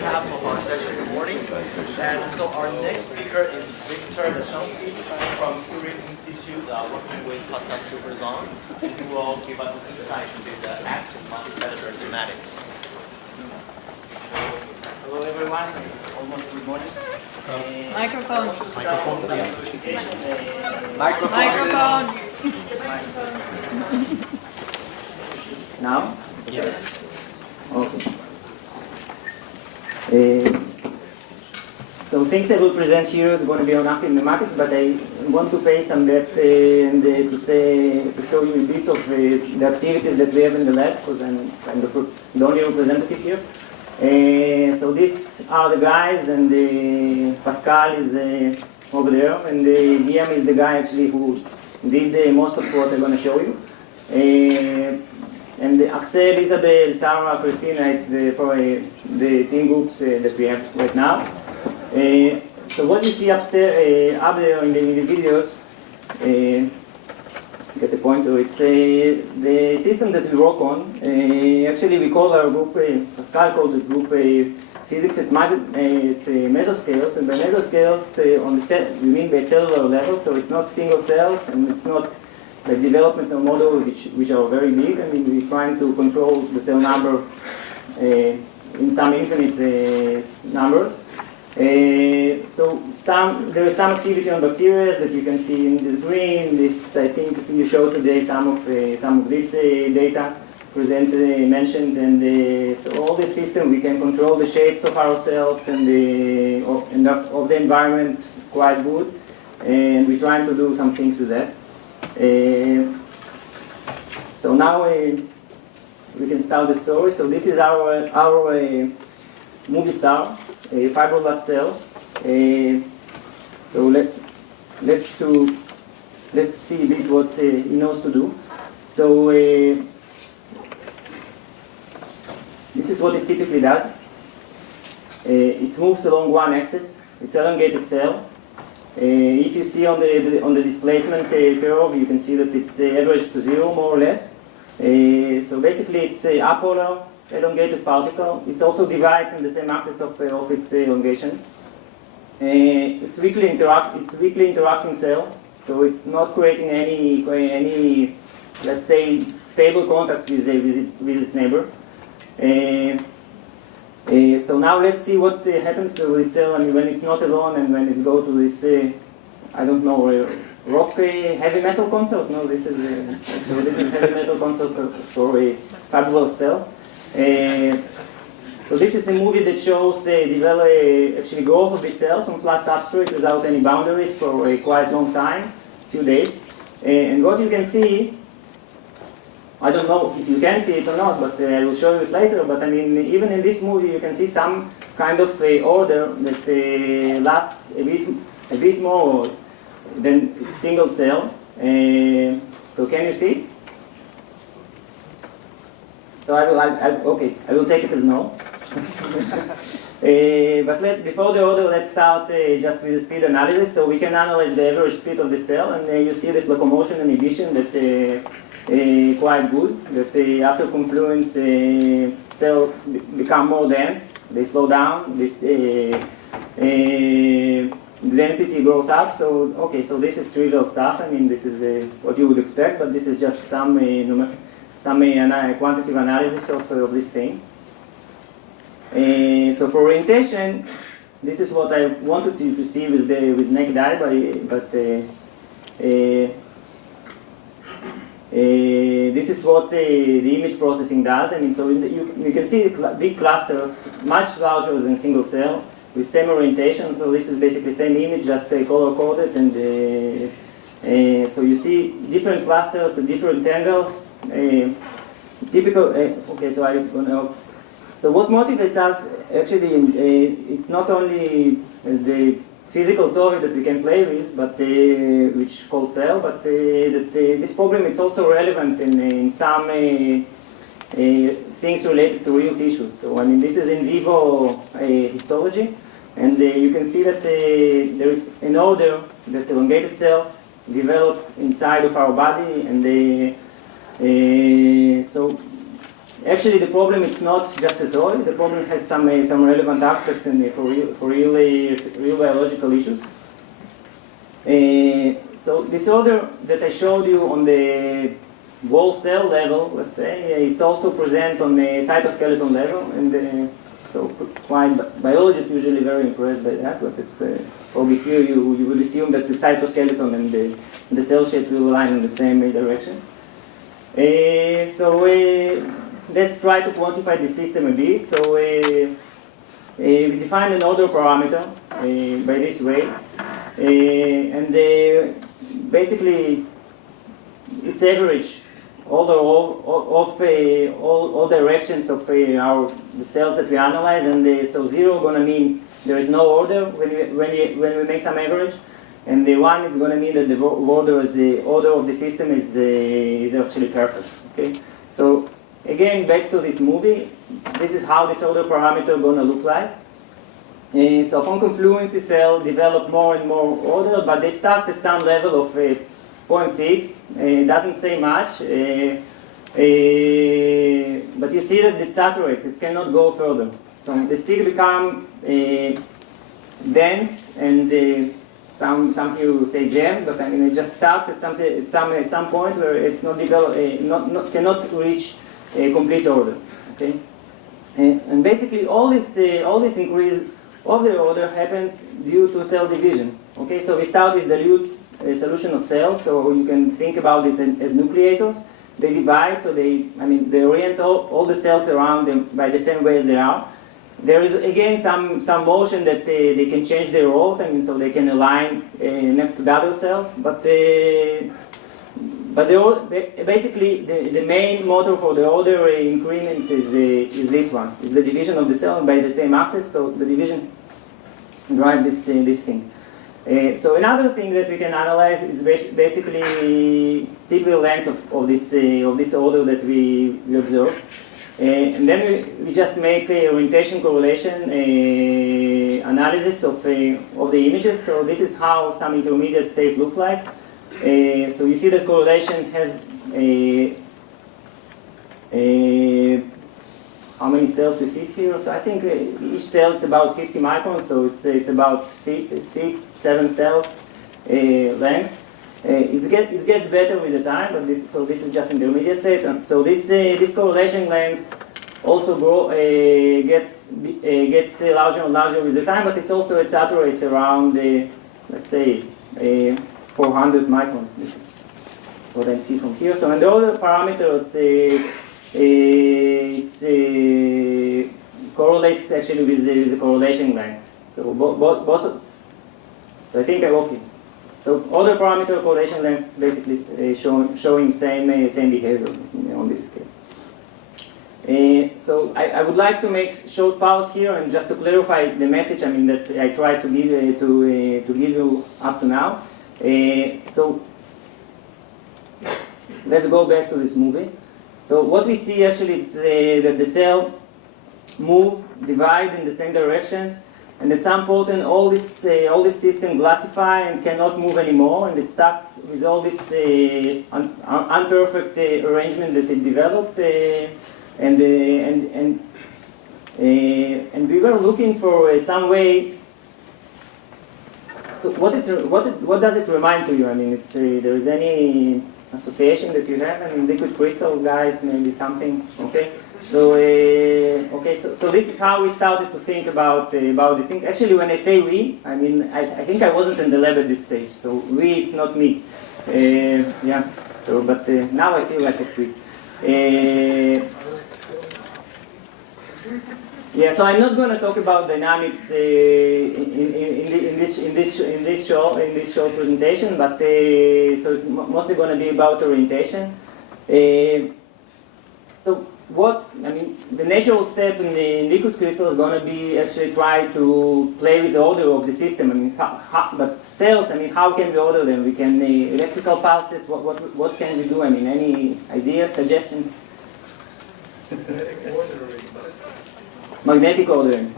half of our session in the morning. And so our next speaker is Victor Yaskunsky from Curie Institute, working with Pascal Superzon, who will give us an insight into the active multicellular nematics. Hello everyone, almost good morning. Microphone. Microphone. Now? Yes. Okay. So things I will present here is going to be on active nematics, but I want to pay some depth and to show you a bit of the activities that we have in the lab, because I'm kind of the only representative here. So these are the guys, and Pascal is over there, and Guillaume is the guy actually who did most of what I'm going to show you. And Axel, Isabel, Sarah, Christina, it's the team groups that we have right now. So what you see upstairs, up there in the videos, get the pointer, it's the system that we work on. Actually, we call our group, Pascal called this group physics at mesoscales, and by mesoscales, we mean by cellular level, so it's not single cells, and it's not like developmental models which are very big. I mean, we're trying to control the cell number in some infinite numbers. So there is some activity on bacteria that you can see in the green. This, I think, you showed today some of this data mentioned, and so all this system we can control the shapes of our cells and of the environment quite good, and we're trying to do some things with that. So now we can start the story. So this is our movie star, a fibroblast cell. So let's see a bit what he knows to do. So this is what it typically does. It moves along one axis. It's an elongated cell. If you see on the displacement curve, you can see that it's averaged to 0 more or less. So basically, it's a apolar elongated particle. It also divides in the same axis of its elongation. It's weakly interacting cell, so it's not creating any let's say stable contacts with its neighbors. So now let's see what happens to this cell. I mean, when it's not alone and when it goes to this, I don't know, rock heavy metal concert. No, this is heavy metal concert for fibroblast cells. So this is a movie that shows actually growth of the cells on flat substrate without any boundaries for a quite long time, few days. And what you can see, I don't know if you can see it or not, but I will show you it later. But I mean, even in this movie, you can see some kind of order that lasts a bit more than single cell. So can you see? So I will take it as no. But before the order, let's start just with the speed analysis. So we can analyze the average speed of the cell, and you see this locomotion inhibition that quite good. That after confluence, cell become more dense. They slow down. This density goes up. So so this is trivial stuff. I mean, this is what you would expect, but this is just some quantitative analysis of this thing. So for orientation, this is what I wanted to see with naked eye, but this is what the image processing does. I mean, so you can see big clusters, much larger than single cell, with same orientation. So this is basically same image, just color coded, and so you see different clusters at different angles. Typical. So I'm gonna. So what motivates us actually? It's not only the physical toy that we can play with, but which called cell, but that this problem is also relevant in some things related to real tissues. So I mean, this is in vivo histology, and you can see that there is an order that elongated cells develop inside of our body, and so actually the problem is not just a toy. The problem has some relevant aspects for real biological issues. So this order that I showed you on the wall cell level, let's say, it's also present on the cytoskeleton level, and so quite biologists usually very impressed by that. But it's probably here you would assume that the cytoskeleton and the cell shape will align in the same direction. So let's try to quantify the system a bit. So we define an order parameter by this way, and basically its average order all directions of the cells that we analyze, and so 0 going to mean there is no order when we make some average, and the 1 is going to mean that the order of the system is actually perfect. Okay, so again back to this movie. This is how this order parameter going to look like. So upon confluency, cell develop more and more order, but they start at some level of 0.6. It doesn't say much, but you see that it saturates. It cannot go further. So they still become dense, and some people say jam, but I mean it just starts at some point where it's not cannot reach a complete order. Okay, and basically all this increase of the order happens due to cell division. Okay, so we start with dilute solution of cells, so you can think about this as nucleators. They divide, so they orient all the cells around them by the same way as they are. There is again some motion that they can change their role, so they can align next to the other cells. But basically the main motor for the order increment is this one, is the division of the cell by the same axis. So the division drives this thing. So another thing that we can analyze is basically typical length of this order that we observe, and then we just make a orientation correlation analysis of the images. So this is how some intermediate state look like. So you see that correlation has how many cells we fit here? So I think each cell is about 50 microns, so it's about 6-7 cells length. It gets better with the time, but this is just intermediate state. And so this correlation length also gets larger and larger with the time, but it saturates around let's say 400 microns. This is what I see from here. So and the other parameter, it correlates actually with the correlation length. So both I think I'm okay. So other parameter correlation lengths basically showing same behavior on this scale. So I would like to make short pause here and just to clarify the message that I tried to give you up to now. So let's go back to this movie. So what we see actually is that the cell divide in the same directions, and at some point all this system classify and cannot move anymore, and it starts with all this unperfect arrangement that it developed, and we were looking for some way. So what does it remind to you? There is any association that you have? Liquid crystal, guys, maybe something. Okay. So so this is how we started to think about this thing. Actually, when I say we, I think I wasn't in the lab at this stage. So we, it's not me. Yeah. So, but now I feel like it's we. Yeah. So I'm not going to talk about dynamics in this short presentation, but so it's mostly going to be about orientation. So the natural step in the liquid crystal is going to be actually try to play with the order of the system. But cells, how can we order them? We can electrical pulses. What can we do? Any ideas, suggestions? Magnetic ordering.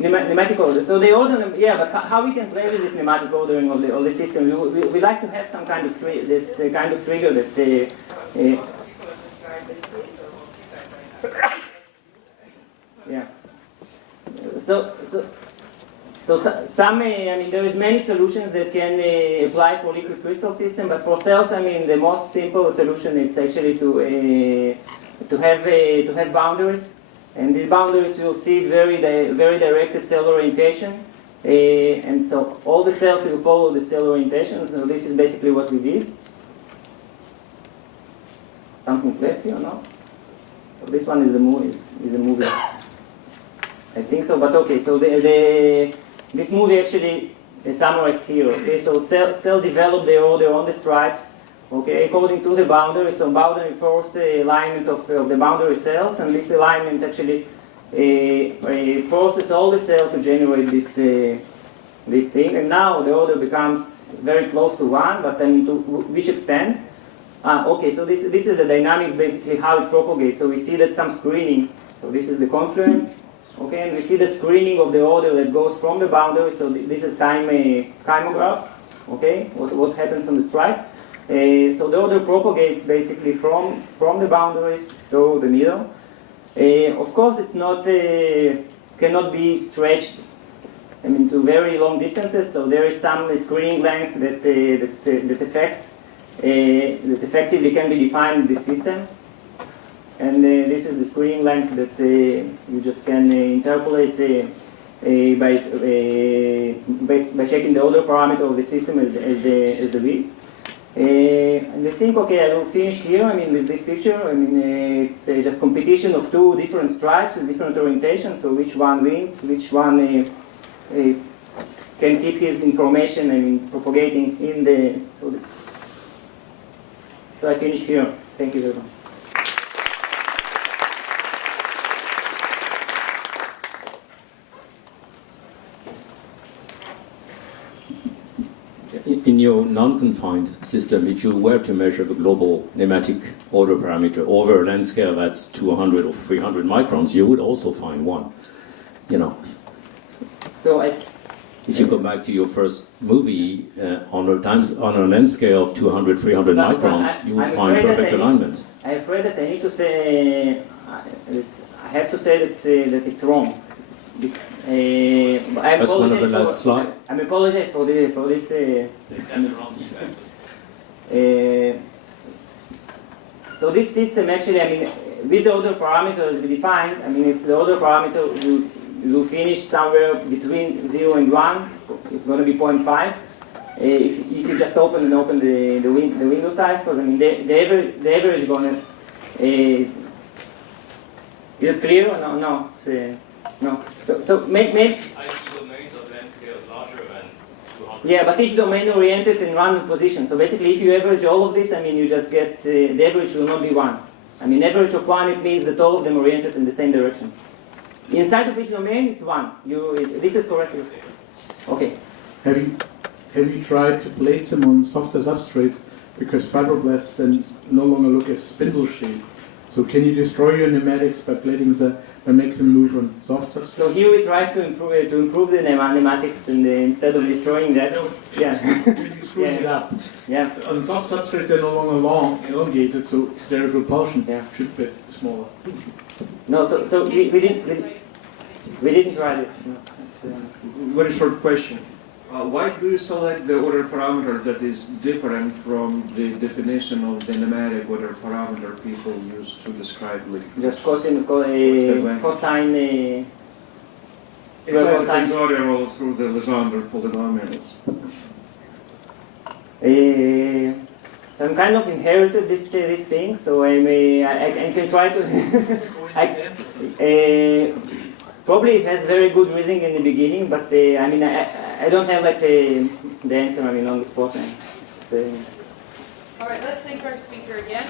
Nematic ordering. So they order them, yeah, but how we can play with this nematic ordering of the system? We like to have some kind of trigger that Yeah. Some, I mean, there is many solutions that can apply for liquid crystal system, but for cells, I mean, the most simple solution is actually to have boundaries, and these boundaries will see very directed cell orientation, and so all the cells will follow the cell orientation. So this is basically what we did. Something flashy or not? So this one is the movie. Is the movie. I think so, but okay. So this movie actually is summarized here. Okay, so cell develop their order on the stripes. Okay, according to the boundary. So boundary force alignment of the boundary cells, and this alignment actually forces all the cells to generate this thing. And now the order becomes very close to 1, but I mean to which extent? Okay, so this is the dynamics, basically how it propagates. So we see that some screening. So this is the confluence. Okay, and we see the screening of the order that goes from the boundary. So this is time chymograph. Okay, what happens on the stripe? So the order propagates basically from the boundaries to the middle. Of course, it's not cannot be stretched. I mean, to very long distances. So there is some screening length that effectively can be defined in this system. And this is the screening length that you just can interpolate by checking the order parameter of the system as the width. And I think, okay, I will finish here. I mean, with this picture, I mean, it's just competition of two different stripes with different orientations. So which one wins? Which one can keep his information? I mean, propagating in the. So I finish here. Thank you very much. In your non-confined system, if you were to measure the global nematic order parameter over a length scale that's 200 or 300 microns, you would also find one. You know. So if you go back to your first movie on a length scale of 200, 300 microns, you would find perfect alignment. I'm afraid that I need to say I have to say that it's wrong. That's one of the last slides. I apologize for this. So this system actually, I mean, with the order parameters we defined, I mean, it's the order parameter you will finish somewhere between 0 and 1. It's going to be 0.5. If you just open the window size, because I mean the average is going to. Is it clear or no? No. No. So make. I see domains of length scales larger than 200. Yeah, but each domain oriented in random position. So basically, if you average all of this, I mean, you just get the average will not be 1. I mean, average of 1, it means that all of them oriented in the same direction. Inside of each domain, it's 1. This is correct. Okay. Have you tried to plate them on softer substrates, because fibroblasts then no longer look as spindle shaped? So can you destroy your nematics by plating them and make them move on soft substrates? So here we try to improve the nematics, and instead of destroying that, yeah. Really screwing it up. Yeah. On soft substrates they're no longer elongated, so spherical pulsion should be smaller. No, so we didn't try it. No. Very short question. Why do you select the order parameter that is different from the definition of the nematic order parameter people use to describe liquid? Just cosine. It's a factorial through the Legendre polynomials. So I'm kind of inherited this thing, so I can try to. Probably it has very good reasoning in the beginning, but I mean I don't have like the answer. I mean on the spot. All right, let's thank our speaker again.